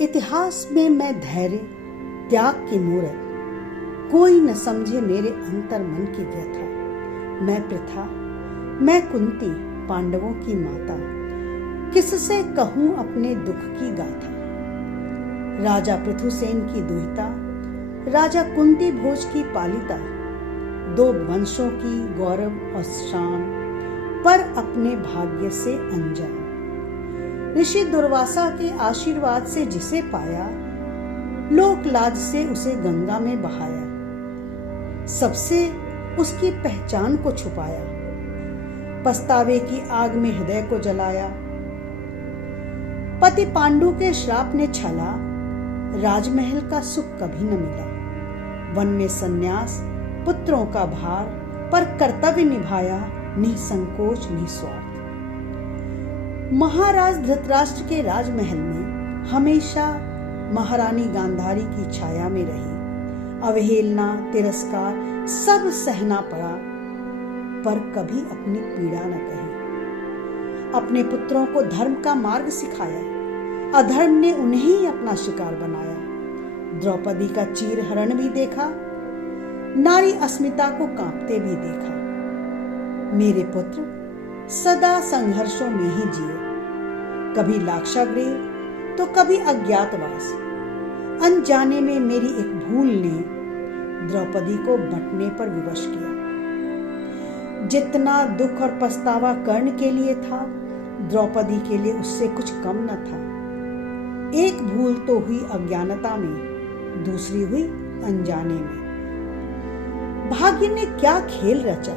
इतिहास में मैं धैर्य त्याग की मूरत, कोई न समझे मेरे अंतर मन की व्यथा। मैं प्रथा, मैं कुंती, पांडवों की माता, किससे कहूं अपने दुख की गाथा। राजा पृथुसेन की दुहिता, राजा कुंती भोज की पालिता, दो वंशों की गौरव और शान, पर अपने भाग्य से अनजान। ऋषि दुर्वासा के आशीर्वाद से जिसे पाया, लोक लाज से उसे गंगा में बहाया। सबसे उसकी पहचान को छुपाया, पछतावे की आग में हृदय को जलाया। पति पांडु के श्राप ने छला, राजमहल का सुख कभी न मिला। वन में संन्यास, पुत्रों का भार, पर कर्तव्य निभाया, निसंकोच निस्वार्थ। महाराज धृतराष्ट्र के राजमहल में हमेशा महारानी गांधारी की छाया में रही। अवहेलना, तिरस्कार सब सहना पड़ा, पर कभी अपनी पीड़ा न कही। अपने पुत्रों को धर्म का मार्ग सिखाया, अधर्म ने उन्हें ही अपना शिकार बनाया। द्रौपदी का चीर हरण भी देखा, नारी अस्मिता को कांपते भी देखा। मेरे पुत्र सदा संघर्षों में ही जिए, कभी लाक्षागृह तो कभी अज्ञातवास। अनजाने में मेरी एक भूल ने द्रौपदी को बंटने पर विवश किया। जितना दुख और पछतावा कर्ण के लिए था, द्रौपदी के लिए उससे कुछ कम न था। एक भूल तो हुई अज्ञानता में, दूसरी हुई अनजाने में। भाग्य ने क्या खेल रचा,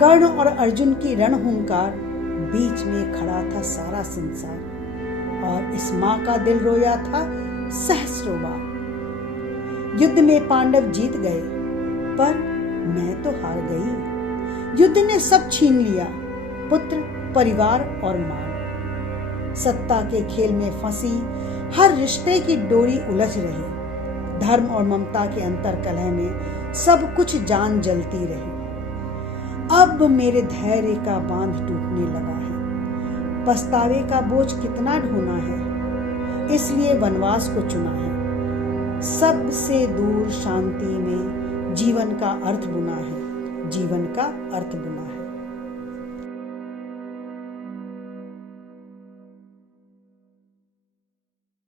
कर्ण और अर्जुन की रणहुंकार, बीच में खड़ा था सारा संसार। और इस मां का दिल रोया था सहस्रों बार। युद्ध में पांडव जीत गए, पर मैं तो हार गई। युद्ध ने सब छीन लिया, पुत्र, परिवार और मान। सत्ता के खेल में फंसी हर रिश्ते की डोरी उलझ रही। धर्म और ममता के अंतर कलह में सब कुछ जान जलती रही। अब मेरे धैर्य का बांध टूटने लगा है। पछतावे का बोझ कितना ढोना है, इसलिए वनवास को चुना है। सबसे दूर शांति में जीवन का अर्थ बुना है, जीवन का अर्थ बुना है।